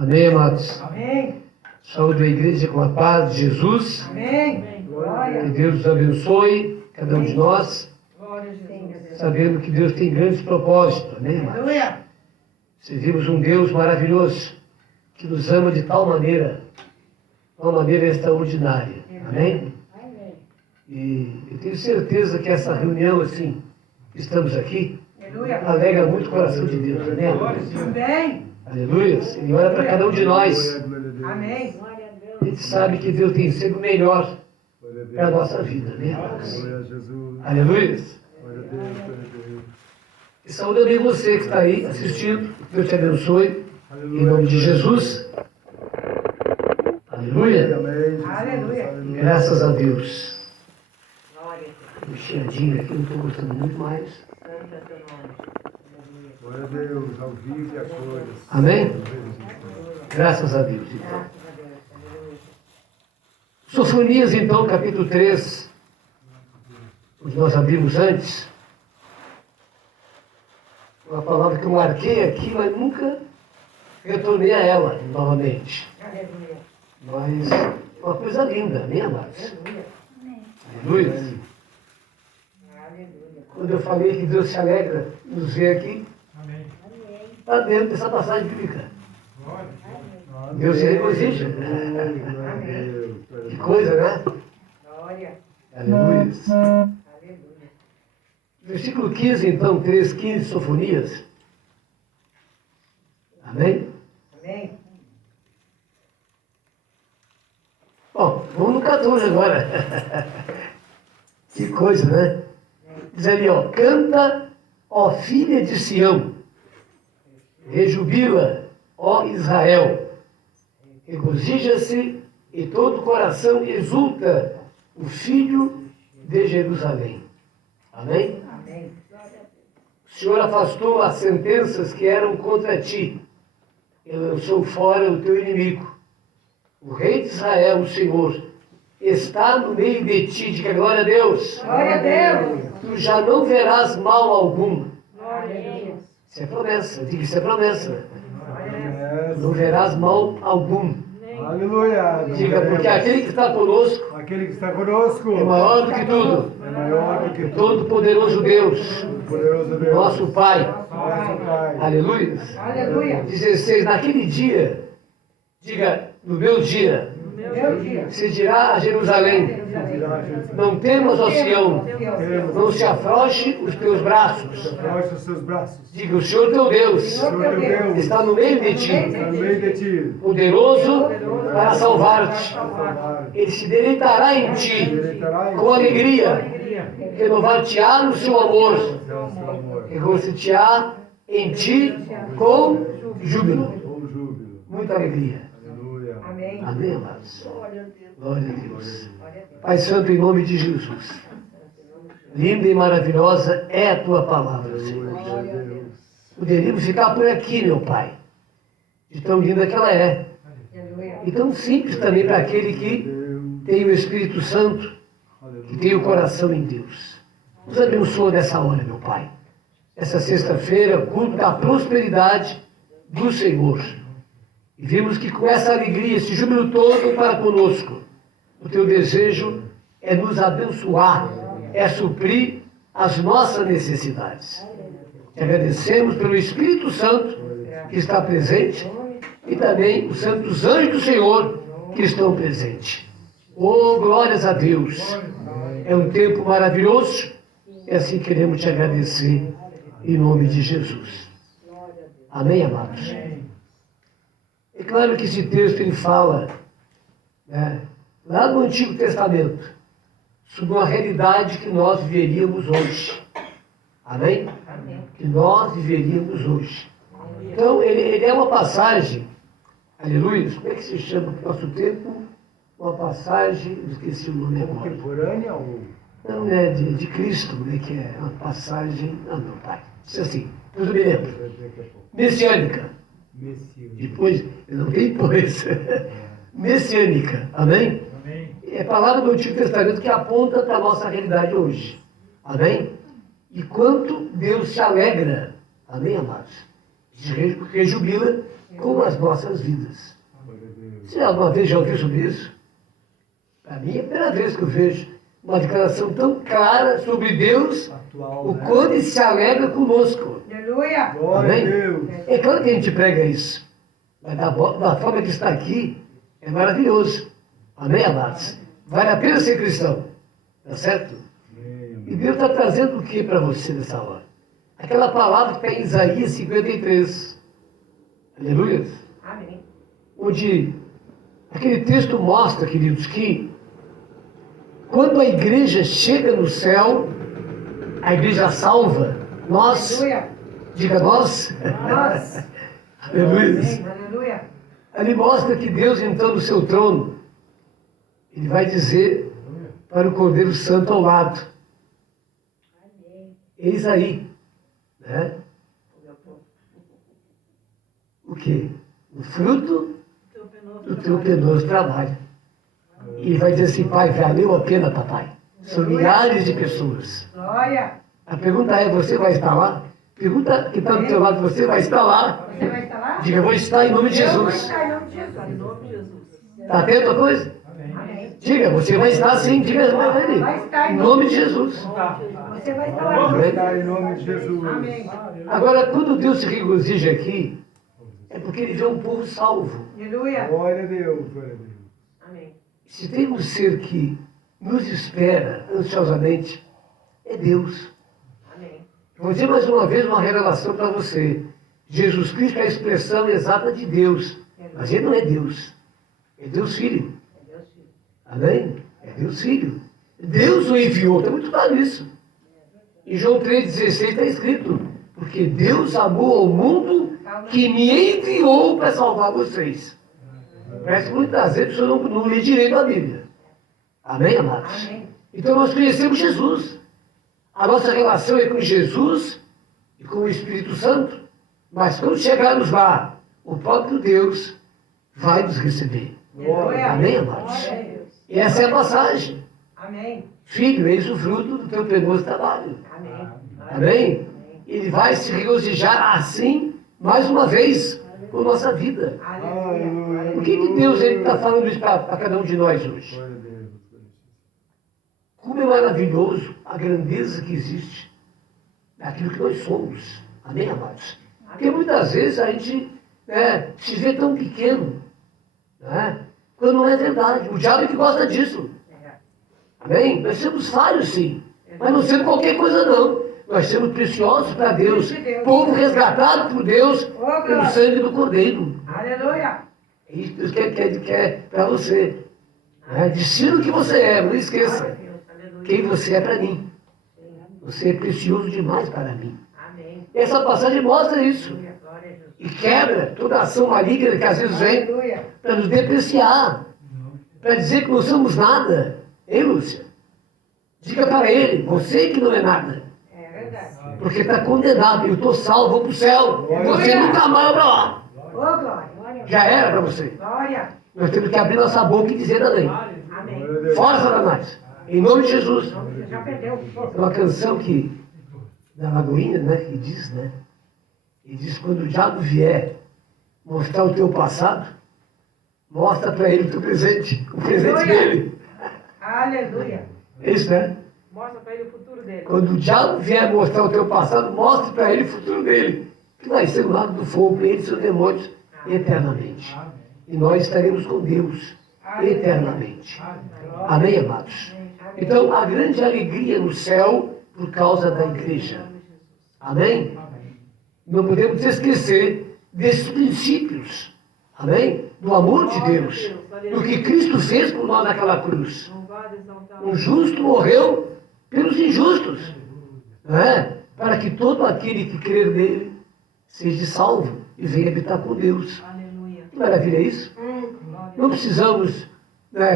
Amém, amados? Amém. Saúde a igreja com a paz de Jesus. Amém. Glória. Que Deus nos abençoe, cada um de nós, Glória a Jesus. sabendo que Deus tem grandes propósitos. Amém, amados? Aleluia. Servimos um Deus maravilhoso, que nos ama de tal maneira, uma maneira extraordinária. Amém? E eu tenho certeza que essa reunião, assim, que estamos aqui, Aleluia. alegra muito o coração de Deus. Amém, amados? Amém. Aleluia. Ele olha para cada um de nós. Amém. A gente sabe que Deus tem sido melhor para a nossa vida, né, amados? Aleluia. E saúde bem você que está aí assistindo. Deus te abençoe. Em nome de Jesus. Aleluia. Aleluia. Graças a Deus. Glória. Um chiadinho aqui, não estou gostando muito mais. Santo é teu nome. Glória a Deus, ao vivo e a cores. Amém? Graças a Deus. Então. Graças a Deus. Aleluia. Sofonias, então, capítulo 3. Onde nós abrimos antes. Uma palavra que eu marquei aqui, mas nunca retornei a ela novamente. Aleluia. Mas uma coisa linda, né, amados? Aleluia. Aleluia. Aleluia. Quando eu falei que Deus se alegra nos ver aqui, está dentro dessa passagem bíblica. Deus se regozija. Que coisa, né? Glória. Aleluia. Aleluia. Versículo 15, então, 3:15, Sofonias. Amém? Amém. Bom, vamos no 14 agora. Que coisa, né? Diz ali, ó, canta, ó filha de Sião, rejubila, ó Israel, regozija-se e todo o coração exulta, o filho de Jerusalém. Amém? Amém. O Senhor afastou as sentenças que eram contra ti e lançou fora o teu inimigo. O rei de Israel, o Senhor, está no meio de ti. Diga glória a Deus. Glória a Deus. Tu já não verás mal algum. Glória a Deus. Isso é promessa. Diga, isso é promessa. Glória a Deus. Não verás mal algum. Aleluia. Diga, porque aquele que está conosco Aquele que está conosco é maior do que tudo. é maior do que todo Todo-poderoso Deus, poderoso Deus. nosso Pai. Nosso Pai. Aleluia. Aleluia. 16. Naquele dia, diga, no meu dia, Meu dia. se dirá a Jerusalém, não temas, ó Sião, não se afrouxe os teus braços. Afrouxe os seus braços. Diga, o Senhor teu Deus Senhor teu Deus está no meio de ti, está no meio de ti. poderoso para salvar-te. Ele se deleitará em ti Direitará em com ti. alegria, renovar-te-á no seu amor, Seu amor. regozjar-te-á em ti com júbilo. Com júbilo. Muita alegria. Aleluia. Amém. Amém, amados? Glória a Deus. Glória a Deus. Glória a Deus. Pai Santo, em nome de Jesus, linda e maravilhosa é a tua palavra, Senhor. Glória a Deus. Poderíamos ficar por aqui, meu Pai, de tão linda que ela é, Aleluia. e tão simples também para aquele que tem o Espírito Santo, que tem o coração em Deus. Nos abençoa nessa hora, meu Pai. Essa sexta-feira, culto da prosperidade do Senhor. E vimos que com essa alegria, esse júbilo todo para conosco, o teu desejo é nos abençoar, é suprir as nossas necessidades. Te agradecemos pelo Espírito Santo que está presente e também os santos anjos do Senhor que estão presentes. Oh, glórias a Deus! É um tempo maravilhoso e assim queremos te agradecer em nome de Jesus. Amém, amados? É claro que esse texto ele fala, né, lá no Antigo Testamento, sobre uma realidade que nós viveríamos hoje. Amém? Que nós viveríamos hoje. Então, ele é uma passagem, aleluia, como é que se chama no nosso tempo? Uma passagem, eu esqueci o nome agora. Contemporânea ou Não, é de Cristo, né, que é uma passagem, não, pai, isso assim, depois eu me lembro. Messiânica. Messias? Depois, não tem depois. Messiânica, amém? É palavra do Antigo Testamento que aponta para a nossa realidade hoje. Amém? E quanto Deus se alegra, amém, amados? Se rejubila com as nossas vidas. Glória a Deus. Você alguma vez já ouviu sobre isso? Para mim é a primeira vez que eu vejo uma declaração tão clara sobre Deus, Atual, o né? quanto Ele se alegra conosco. Aleluia. Glória Amém? a Deus. É claro que a gente prega isso, mas da forma que está aqui, é maravilhoso. Amém, amados? Vale a pena ser cristão, tá certo? Amém. E Deus está trazendo o que para você nessa hora? Aquela palavra que está em Isaías 53. Aleluia. Amém. Onde aquele texto mostra, queridos, que quando a igreja chega no céu, a igreja salva, nós, Aleluia. diga nós, Nós. aleluia. Amém. Aleluia. Ali mostra que Deus entrou no seu trono, Ele vai dizer para o Cordeiro Santo ao lado, eis aí, né? O quê? O fruto do teu penoso trabalho. E Ele vai dizer assim, pai, valeu a pena, papai. São milhares de pessoas. Glória. A pergunta é, você vai estar lá? Pergunta que está do teu lado, você vai estar lá? Você vai estar lá? Diga, vou estar em nome de Eu vou Jesus. estar em nome de Jesus. Em nome de Jesus. Está atento a coisa? Amém. Diga, você vai estar sim, diga, Vai estar em nome de Jesus. Você vai estar lá. Vamos estar em nome de Jesus. Amém. Agora, quando Deus se regozija aqui, é porque Ele vê um povo salvo. Aleluia. Glória a Deus. Glória a Deus. Amém. Se tem um ser que nos espera ansiosamente, é Deus. Amém. Vou dizer mais uma vez uma revelação para você. Jesus Cristo é a expressão exata de Deus, mas Ele não é Deus. É Deus Filho. É Deus, filho. Amém? É Deus Filho. Deus o enviou, está muito claro isso. Em João 3,16 está escrito, porque Deus amou ao mundo que me enviou para salvar vocês. Parece que muitas vezes a pessoa não lê direito a Bíblia. Amém, amados? Amém. Então nós conhecemos Jesus. A nossa relação é com Jesus e com o Espírito Santo. Mas quando chegarmos lá, o próprio Deus vai nos receber. Aleluia. Amém, amados? Glória a Deus. E essa é a passagem. Amém. Filho, eis o fruto do teu penoso trabalho. Amém. Amém? Ele vai se regozijar assim, mais uma vez, com nossa vida. Aleluia. Por que Deus está falando isso para cada um de nós hoje? Glória a Deus. Como é maravilhoso a grandeza que existe naquilo que nós somos. Amém, amados? Porque muitas vezes a gente se vê tão pequeno, né? Quando não é verdade. O diabo é que gosta disso. Amém? Nós somos falhos, sim. Mas não somos qualquer coisa, não. Nós somos preciosos para Deus. Povo resgatado por Deus pelo sangue do Cordeiro. Aleluia. É isso que Deus quer para você. Decida o que você é, não esqueça quem você é para mim. Você é precioso demais para mim. Amém. Essa passagem mostra isso. Glória a Jesus. E quebra toda ação maligna que às vezes vem Aleluia. para nos depreciar, para dizer que não somos nada. Hein, Lúcia? Diga para ele, você que não é nada. É verdade. Porque está condenado. Eu estou salvo, vou para o céu. Você nunca mais vai para lá. Ô, glória. Já era para você. Glória. Nós temos que abrir nossa boca e dizer também. Amém. Glória a Deus. Fora Satanás. Em nome de Jesus. Você já perdeu. É uma canção que, da Lagoinha, né, que diz, né? E diz, quando o diabo vier mostrar o teu passado, mostra para ele o teu presente. O presente Aleluia. dele. Aleluia. É isso, né? Mostra para ele o futuro dele. Quando o diabo vier mostrar o teu passado, mostre para ele o futuro dele. Que vai ser o lado do fogo, ele e seus demônios, eternamente. E nós estaremos com Deus eternamente. Amém, amados? Então, a grande alegria no céu por causa da igreja. Amém? Não podemos esquecer desses princípios. Amém? Do amor de Deus. Do que Cristo fez por nós naquela cruz. O justo morreu pelos injustos. Não é? Para que todo aquele que crer nele seja salvo e venha habitar com Deus. Aleluia. Que maravilha é isso? Não precisamos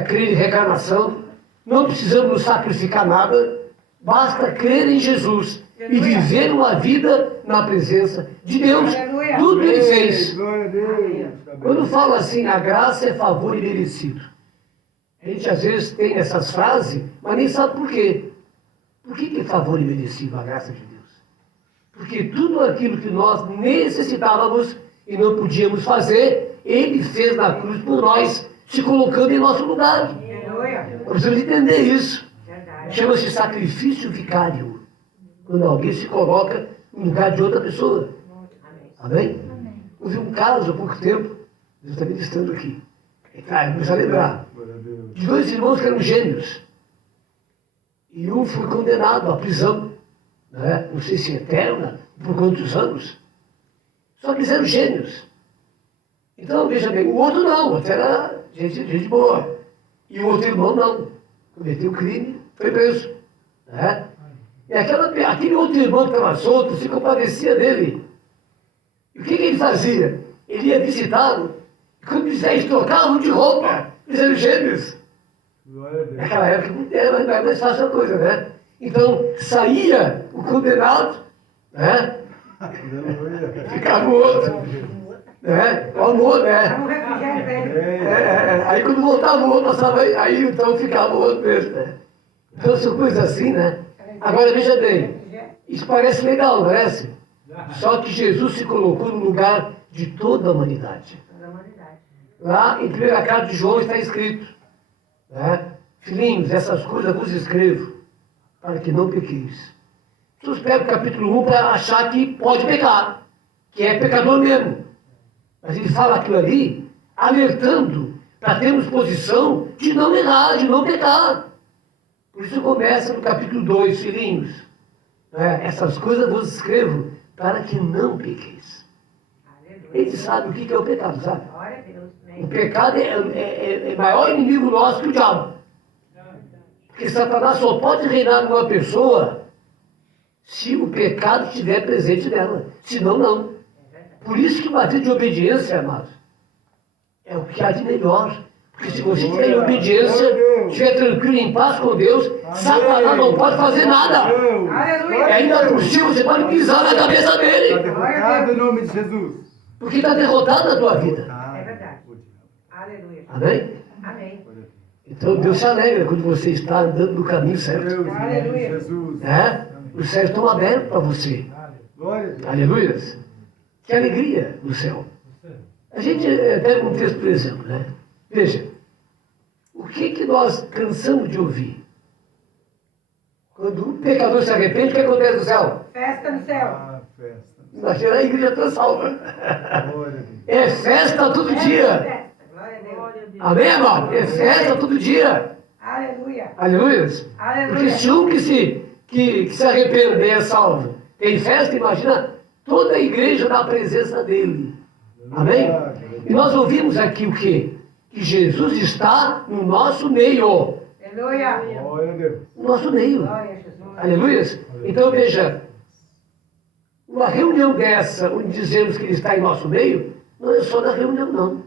crer em reencarnação. Não precisamos nos sacrificar nada. Basta crer em Jesus e viver uma vida na presença de Deus. Aleluia. Tudo Ele fez. Glória a Deus. Quando falo assim, a graça é favor imerecido. A gente às vezes tem essas frases, mas nem sabe por quê. Por que é favor imerecido a graça de Deus? Porque tudo aquilo que nós necessitávamos, e não podíamos fazer, Ele fez na cruz por nós, se colocando em nosso lugar. Aleluia. Nós precisamos entender isso. Verdade. Chama-se sacrifício vicário. Quando alguém se coloca no lugar de outra pessoa. Amém. Amém? Houve um caso há pouco tempo, eu estou ministrando aqui. Eu preciso lembrar. Glória a Deus. De dois irmãos que eram gêmeos. E um foi condenado à prisão, né? Não sei se eterna, por quantos anos. Só que eles eram gêmeos. Então, veja bem, o outro não, o outro era gente boa. E o outro irmão não. Cometeu crime, foi preso. Né? E aquele outro irmão que estava solto se compadecia dele. E o que ele fazia? Ele ia visitá-lo, e quando eles trocavam de roupa, eles eram gêmeos. Glória a Deus. Naquela época não era mais fácil a coisa, né? Então, saía o condenado, né? Aleluia. Ficava o outro, né? O amor, né? Dá um refrigério pra ele. Aí quando voltava o outro, passava aí então ficava o outro mesmo, né? Então são coisas assim, né? Agora veja bem, isso parece legal, não parece? Só que Jesus se colocou no lugar de toda a humanidade. Da humanidade. Lá em 1ª carta de João está escrito, né? Filhinhos, essas coisas vos escrevo, para que não pequeis. As pessoas pegam o capítulo 1 para achar que pode pecar, que é pecador mesmo. Mas ele fala aquilo ali, alertando para termos posição de não errar, de não pecar. Por isso começa no capítulo 2, filhinhos. Né? Essas coisas vos escrevo para que não pequeis. Aleluia. Ele sabe o que é o pecado, sabe? Glória a Deus. O Amém. pecado é maior inimigo nosso que o diabo. Porque Satanás só pode reinar numa pessoa se o pecado estiver presente nela. Senão, não. Por isso que uma vida de obediência, amados, é o que há de melhor. Porque se você estiver em obediência, estiver tranquilo, em paz com Deus, Satanás não pode fazer nada. Aleluia. É ainda possível, você pode pisar na cabeça Está dele. derrotado em nome de Jesus. Porque está derrotado na tua vida. É verdade. Aleluia. Amém? Amém. Então Deus se alegra quando você está andando no caminho certo. Deus, em nome de Aleluia. Jesus. Né? Os céus estão abertos para você. Glória a Deus. Aleluia. Que alegria no céu. A gente pega um texto, por exemplo, né? Veja, o que nós cansamos de ouvir? Quando um pecador se arrepende, o que acontece no céu? Festa no céu. Ah, festa. Imagina a igreja toda salva. Glória a Deus. É festa todo dia. Festa. Glória a Deus. Amém, amado? É festa todo dia. Aleluia. Aleluia. Porque Aleluia. se um que se arrepender é salvo, tem festa, imagina toda a igreja na presença dele. Amém? E nós ouvimos aqui o quê? Que Jesus está no nosso meio. Aleluia. Glória a Deus. No nosso meio. Glória a Jesus. Aleluia. Então veja, uma reunião dessa, onde dizemos que ele está em nosso meio, não é só na reunião, não.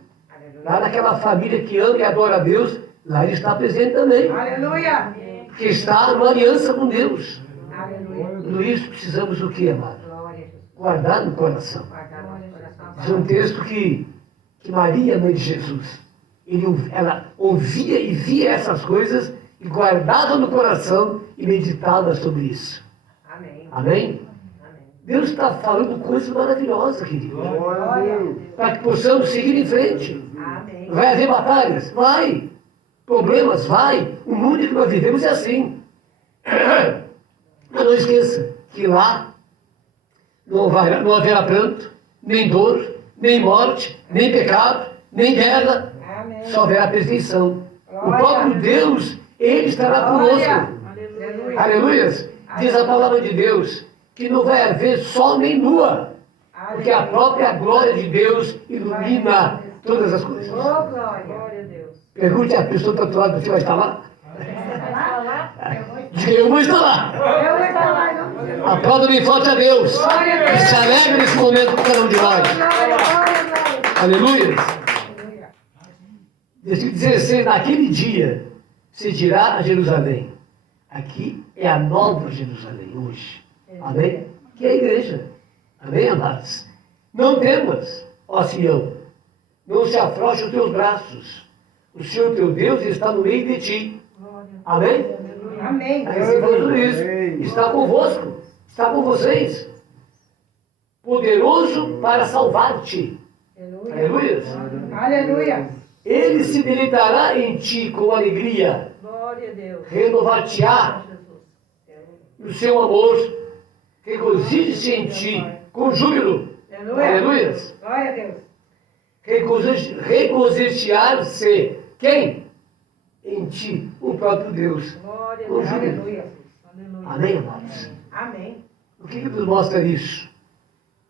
Lá naquela família que ama e adora a Deus, lá ele está presente também. Aleluia. Porque está numa aliança com Deus. Aleluia. Tudo isso precisamos o quê, amado? Glória a Jesus. Guardar no coração. Guardar nosso coração. Diz um texto que Maria, mãe de Jesus, ela ouvia e via essas coisas e guardava no coração e meditava sobre isso. Amém. Amém? Amém. Deus está falando coisas maravilhosas, querido. Glória a Deus. Para que possamos seguir em frente. Amém. Vai haver batalhas? Vai. Problemas? Vai. O mundo que nós vivemos é assim. Mas não esqueça que lá não haverá pranto, nem dor, nem morte, nem pecado, nem guerra. Amém. Só haverá perfeição. O Glória. próprio Deus, Ele estará conosco. Glória. Aleluia. Aleluia. Diz a palavra de Deus que não vai haver sol nem lua, porque a própria glória de Deus ilumina todas as coisas. Oh, glória. Glória a Deus. Pergunte à pessoa do outro lado, você vai estar lá? Diga, eu vou estar lá. Eu vou estar lá, em nome de Jesus. Aplauda bem forte a Deus. Glória a Deus. E se alegre nesse momento com cada um de nós. Glória, glória, glória. Aleluia. Aleluia. Versículo 16, naquele dia se dirá a Jerusalém. Aqui é a nova Jerusalém, hoje. Amém? Que é a igreja. Amém, amados? Não temas, ó Sião. Não se afrouxe os teus braços. O Senhor teu Deus está no meio de ti. Amém? Amém. Aí assim fala tudo isso. Está convosco. Está com vocês. Poderoso para salvar-te. Aleluia. Aleluia. Ele se deleitará em ti com alegria, Glória a Deus. renovar-te-á no seu amor, regozije-se em ti com júbilo. Aleluia. Aleluia. Glória a Deus. Regozijar-se quem? Em ti, o próprio Deus. Glória a Com Deus. júbilo. Aleluia. Aleluia. Amém, amados? Amém. O que nos mostra isso?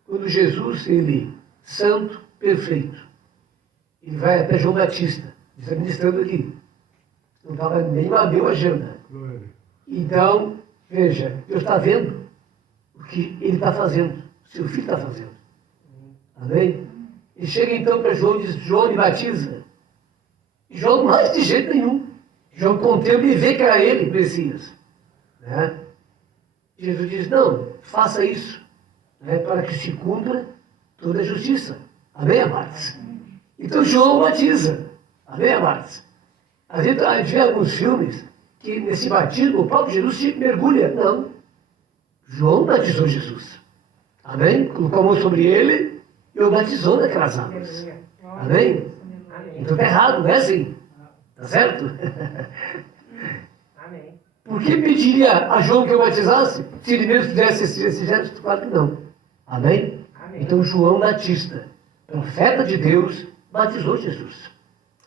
Quando Jesus, ele, santo, perfeito, ele vai até João Batista, está ministrando aqui. Não estava nem bateu a agenda. Glória. Então, veja, Deus está vendo o que ele está fazendo, o seu filho está fazendo. Amém? E chega então para João e diz, João me batiza. E João não age de jeito nenhum. João contempla e vê que era ele, Messias. Né? Jesus diz, não, faça isso, né, para que se cumpra toda a justiça. Amém, amados? Então João batiza. Amém, amados? A gente vê alguns filmes que nesse batismo o próprio Jesus mergulha. Não. João batizou Jesus. Amém? Colocou a mão sobre ele e o batizou naquelas águas. Aleluia. Glória a Amém? Deus. Amém. Então tá errado, não é assim? Tá certo? Amém. Por que pediria a João que eu batizasse? Se ele mesmo fizesse esse gesto? Claro que não. Amém? Amém. Então João Batista, profeta de Deus, batizou Jesus.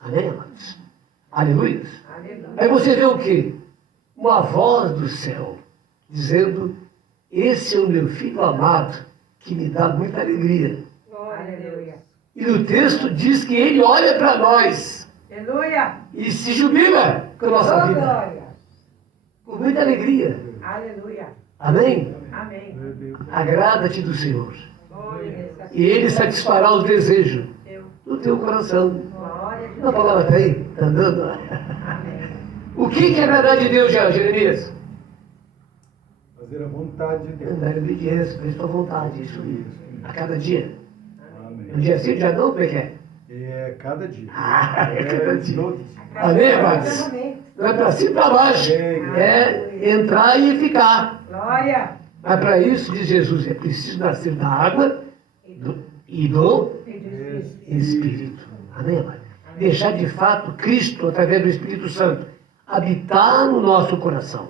Amém, amados? Aleluia. Aleluia. Aí você vê o quê? Uma voz do céu dizendo, esse é o meu filho amado, que me dá muita alegria. Glória a Deus. E no texto diz que ele olha para nós Aleluia. e se jubila com a nossa Oh, vida. glória. Com muita alegria. Aleluia. Amém? Amém. Glória a Deus. Agrada-te do Senhor. Glória a Deus. E ele satisfará os desejos Deus. do teu coração. Glória a A Deus. palavra está aí, está andando. Amém. O que é agradar de Deus, Jeremias? Fazer a vontade de Deus. Andar em obediência, fazer tua vontade, isso aí. A cada dia. Amém. Um dia sim, um dia não, como é que é? É cada dia. É cada dia. Todos. Amém, amados? Amém. Não é para cima e para baixo. É entrar e ficar. Glória. Mas para isso, diz Jesus, é preciso nascer da água e do Espírito. Amém, amado? Deixar de fato Cristo, através do Espírito Santo, habitar no nosso coração.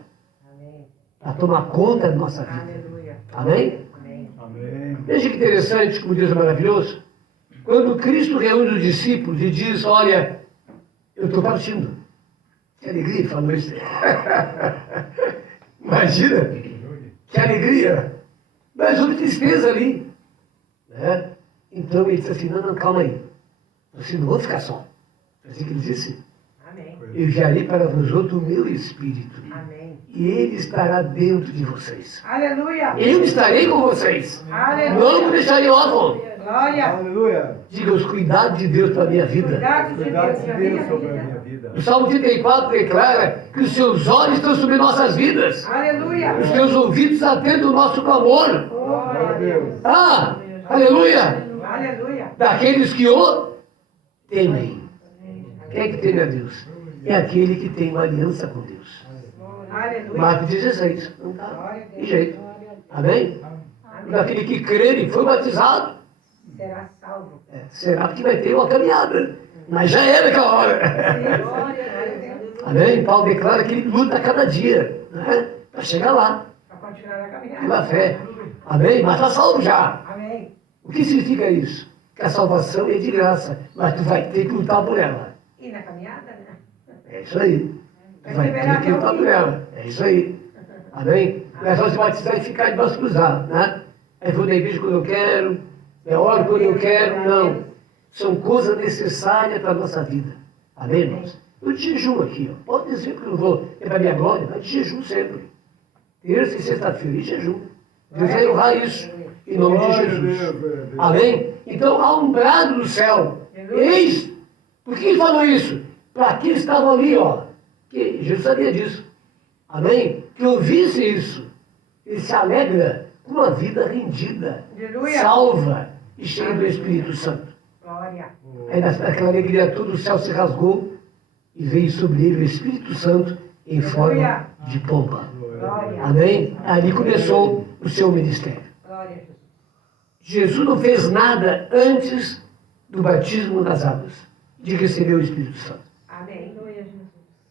Amém. Para tomar conta da nossa vida. Aleluia. Amém? Amém. Amém. Veja que interessante, como Deus é maravilhoso. Quando Cristo reúne os discípulos e diz, olha, eu estou partindo. Que alegria ele falou isso. Imagina, que alegria. Mas houve tristeza ali. Né? Então ele disse assim, não, calma aí. Vocês não vão ficar só. É assim que ele disse. Amém. Eu enviarei para vós outro o meu Espírito. Amém. E ele estará dentro de vocês. Aleluia. Eu estarei com vocês. Aleluia. Não me deixarei órfão. Glória. Aleluia. Diga os cuidados de Deus para a minha vida. Cuidado de Cuidado Deus de na Deus minha sobre a vida. minha vida. O Salmo 34 declara que os seus olhos estão sobre nossas vidas. Aleluia. Os teus ouvidos atendem o nosso clamor. Glória a Deus. Ah, aleluia. Aleluia. Daqueles que o temem. Quem é que teme a Deus? É aquele que tem uma aliança com Deus. Aleluia. Marcos 16. Não tá? De jeito. Amém? Daquele que crer e foi batizado, Será salvo. será que vai ter uma caminhada. Mas já era aquela hora. Glória a Deus. Amém? Paulo declara que ele luta cada dia, né? Para chegar lá, Para continuar na pela caminhada. fé. Amém? Mas está salvo já. Amém. O que significa isso? Que a salvação é de graça, mas tu vai ter que lutar por ela. E na caminhada, né? É isso aí. Tu vai ter que lutar por ela. É isso aí. Amém? Não é só se batizar e ficar de braço cruzado, né? Aí vou na igreja quando eu quero, é hora quando eu quero. Não. São coisas necessárias para a nossa vida. Amém, irmãos? Eu de jejum aqui, ó. Pode dizer que eu não vou, é para a minha glória, mas de jejum sempre. Terça e sexta-feira, de jejum. Deus vai honrar isso, em nome de Glória a Jesus. Deus, glória a Deus. Amém? Então, há um brado do céu. Eis, por que ele falou isso? Para aqueles que estavam ali, ó. Que Jesus sabia disso. Amém? Que ouvisse isso. Ele se alegra com uma vida rendida, Aleluia. salva e cheia do Espírito Santo. Glória. Aí naquela alegria toda o céu se rasgou e veio sobre ele o Espírito Santo em forma de pomba. Glória. Amém? Ali começou o seu ministério. Glória a Jesus. Jesus não fez nada antes do batismo nas águas, de receber o Espírito Santo. Amém.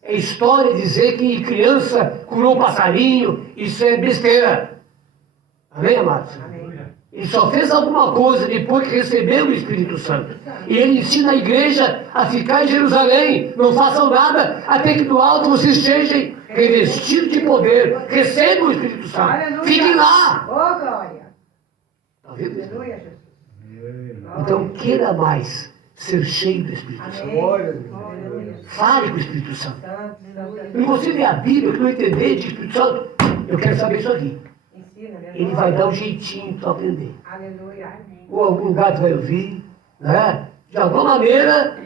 É história dizer que criança curou passarinho, isso é besteira. Amém, amados? Amém. Ele só fez alguma coisa depois que recebeu o Espírito Santo. E ele ensina a igreja a ficar em Jerusalém. Não façam nada até que do alto vocês sejam revestidos de poder. Recebam o Espírito Santo. Aleluia. Fiquem lá. Oh, glória. Está vendo? Aleluia, Jesus. Então queira mais ser cheio do Espírito Santo. Amém. Glória a Deus. Aleluia. Fale com o Espírito Santo. Santo, santo. Quando você lê a Bíblia, que não entender de Espírito Santo, eu quero saber isso aqui. Ensina, né? Ele vai dar um jeitinho para aprender. Aleluia. Ou algum lugar tu vai ouvir, né? De alguma maneira,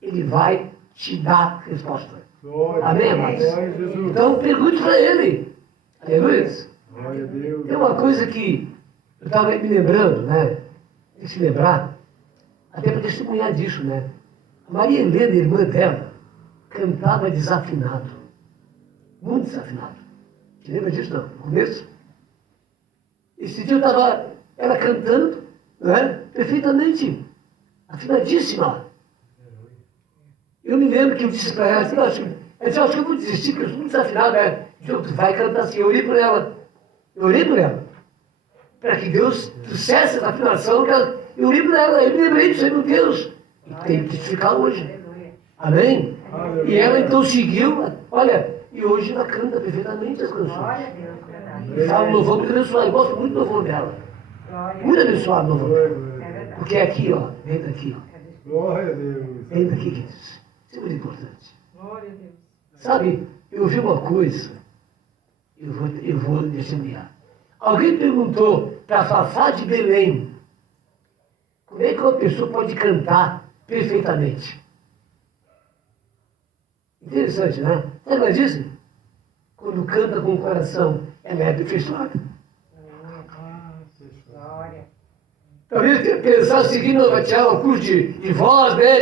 ele vai te dar resposta. Glória a Amém, Deus. amados? Glória a Jesus. Então, pergunte para ele. Aleluia. Glória a Deus. Tem uma coisa que eu estava me lembrando, né? Tem que se lembrar, até para testemunhar disso, né? A Maria Helena, irmã dela, cantava desafinado. Muito desafinado. Você lembra disso, não? No começo? Esse dia eu estava, ela cantando, né? Perfeitamente afinadíssima. Eu me lembro que eu disse para ela, assim, acho que eu vou desistir, porque eu sou muito desafinado, né? Eu, tu vai cantar assim. Eu orei por ela. Para que Deus trouxesse essa afinação, eu orei por ela. Eu me lembrei disso aí, meu Deus. E tem que testificar hoje. Aleluia. Amém? Aleluia. E ela então seguiu, olha, e hoje ela canta perfeitamente as canções. Glória a Deus, verdade. E fala um louvor muito abençoado. Eu gosto muito do louvor dela. Glória. Muito abençoado o louvor Glória a dela. Deus. É verdade. Porque é aqui, ó, vem daqui, ó. Glória a Deus. Vem daqui, queridos. Isso é muito importante. Glória a Deus. Sabe, eu vi uma coisa, eu vou testemunhar. Alguém perguntou para Fafá de Belém, como é que uma pessoa pode cantar perfeitamente? Interessante, né? Lembra disso? Quando canta com o coração, ela é aperfeiçoada. Glória. Talvez pensar o seguinte, não, vai tirar um curso de voz, né?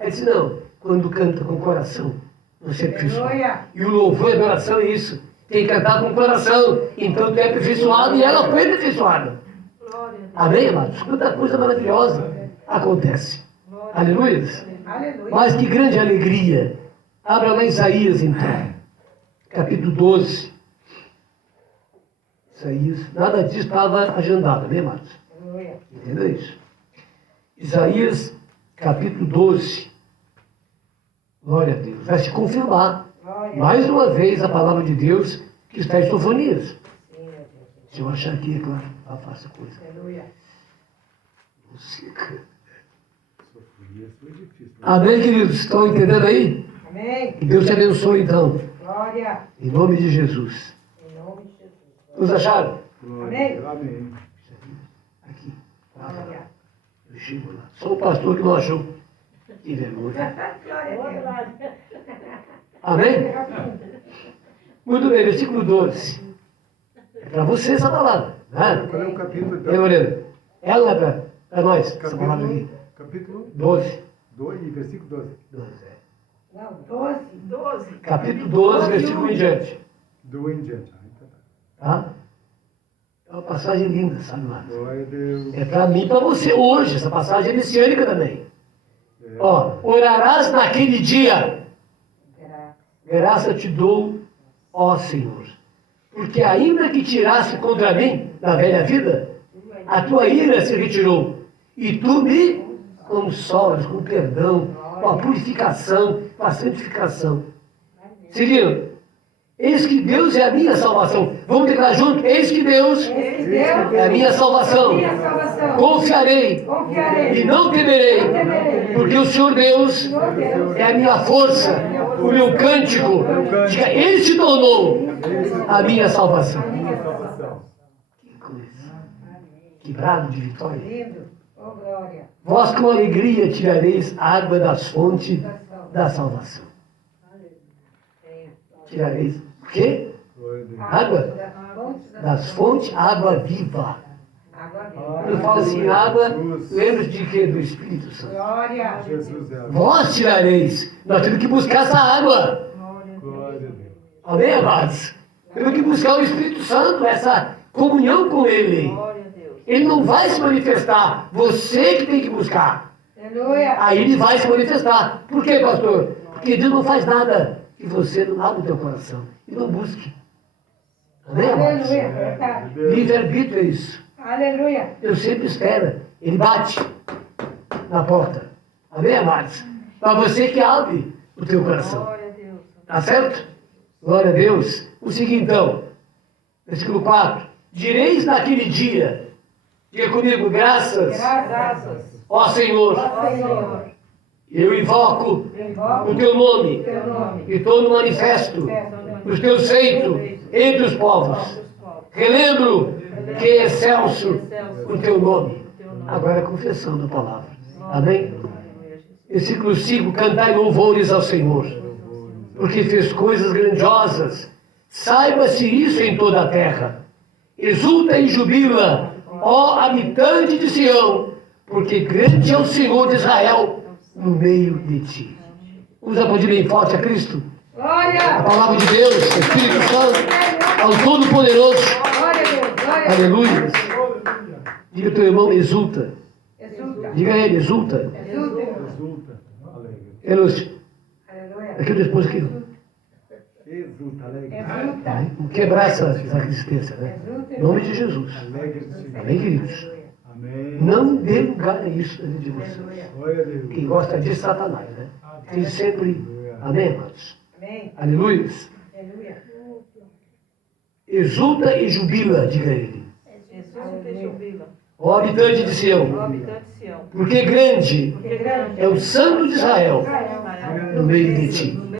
Aí disse, não, quando canta com o coração, você é aperfeiçoado. Aleluia. E o louvor e a adoração é isso. Tem que cantar com o coração. Então tu é aperfeiçoado e ela foi aperfeiçoada. Glória a Deus. Amém, amados? Quanta coisa maravilhosa acontece. Aleluia. Aleluia. Mas que grande alegria. Abra lá Isaías, então. Capítulo 12. Isaías. Nada disso estava agendado, né, amados? Aleluia. Entendeu isso? Isaías, capítulo 12. Glória a Deus. Vai se confirmar, Glória. mais uma vez, a palavra de Deus que está em Sofonias. Sim, meu Deus. Se eu achar aqui, é claro, eu faço coisa. Aleluia. Música. Sofria, foi difícil. Amém, queridos? Estão entendendo aí? Amém. Que Deus te abençoe, então. Glória. Em nome de Jesus. Em nome de Jesus. Nos acharam? Glória a Deus. Amém. Aqui. Glória. Eu chego lá. Só o pastor que não achou. Que vergonha. Glória a Deus. Amém? Muito bem, versículo 12. É para você essa palavra. Né? Qual é o capítulo? Ei, Então? Moreno. Ela é para nós, essa palavra aqui. Capítulo 12. 2 e versículo 12. 12, é. Não, 12. 12. Capítulo 12, versículo em diante. Do em diante. Ah, então tá. Tá? É uma passagem linda, sabe, Marcos? Glória a Deus. É para mim e para você hoje. Essa passagem é messiânica também. É. Ó, orarás naquele dia. Graça. Graça te dou, ó Senhor. Porque ainda que tirasse contra mim, na velha vida, a tua ira se retirou. E tu me consolas com perdão, com a purificação, com a santificação. Seguindo. Eis que Deus é a minha salvação. Vamos declarar junto? Eis que Deus Esse Deus é a minha salvação. minha salvação. Confiarei Confiarei. e não temerei, Não temerei. porque o Senhor Deus Senhor Deus é a minha força, o meu cântico. Diga, Ele se tornou a minha salvação. a minha Minha salvação. salvação. Que coisa. Que brado de vitória. Lindo. Oh, glória. Vós com alegria tirareis água das fontes da salvação. Tirareis o quê? Glória a Deus. Água? Das fontes, água viva. Água viva. Quando eu falo assim, água, lembra de quê? Do Espírito Santo. Glória. Jesus é a Vós tirareis. Nós temos que buscar essa água. glória a Deus. Amém, amados? Temos que buscar o Espírito Santo, essa comunhão com Ele. Ele não vai se manifestar. Você que tem que buscar. Aleluia. Aí ele vai se manifestar. Por quê, pastor? Porque Deus não faz nada que você não abra o teu coração e não busque. Amém, amados? Aleluia. Verdade. Livre-arbítrio é isso. Aleluia. Eu sempre espero. Ele bate na porta. Amém, amados? Para você que abre o teu coração. Glória a Deus. Tá certo? Glória a Deus. O seguinte, então. Versículo 4. Direis naquele dia. Diga comigo, graças, Graças. ó Senhor. Ó Senhor. Eu invoco Invoco o teu nome teu nome. e todo manifesto os teus feitos entre os povos. Relembro que é excelso o teu nome. Agora é confessão da palavra. Amém? Versículo 5. Cantai louvores ao Senhor, porque fez coisas grandiosas. Saiba-se isso em toda a terra. Exulta e jubila, ó habitante de Sião, porque grande é o Senhor de Israel no meio de ti. Vamos aplaudir bem forte a Cristo. A Glória. palavra de Deus, o Espírito Santo, ao Todo-Poderoso. Glória a Deus. Glória a Deus. Aleluia. Diga ao teu irmão, exulta. Exulta. Diga a ele, exulta. Exulta. Exulta, alegre. Elúcio, Aleluia. aqui o teu esposo aqui. Exulta, alegre. Exulta. Vamos quebrar essa tristeza, né? Exulta. Em nome de Jesus. Alegre do Senhor. Amém, queridos? Amém. Não dê lugar a isso dentro de vocês. Glória a Deus. Quem gosta disso, Satanás, né? Tem sempre. Amém, amados? Amém. Aleluia. Aleluia. Exulta e jubila, diga ele. Exulta e jubila, Ó habitante de ó Sião, habitante de Sião, porque grande Porque grande é o Santo de Israel Israel no meio de ti.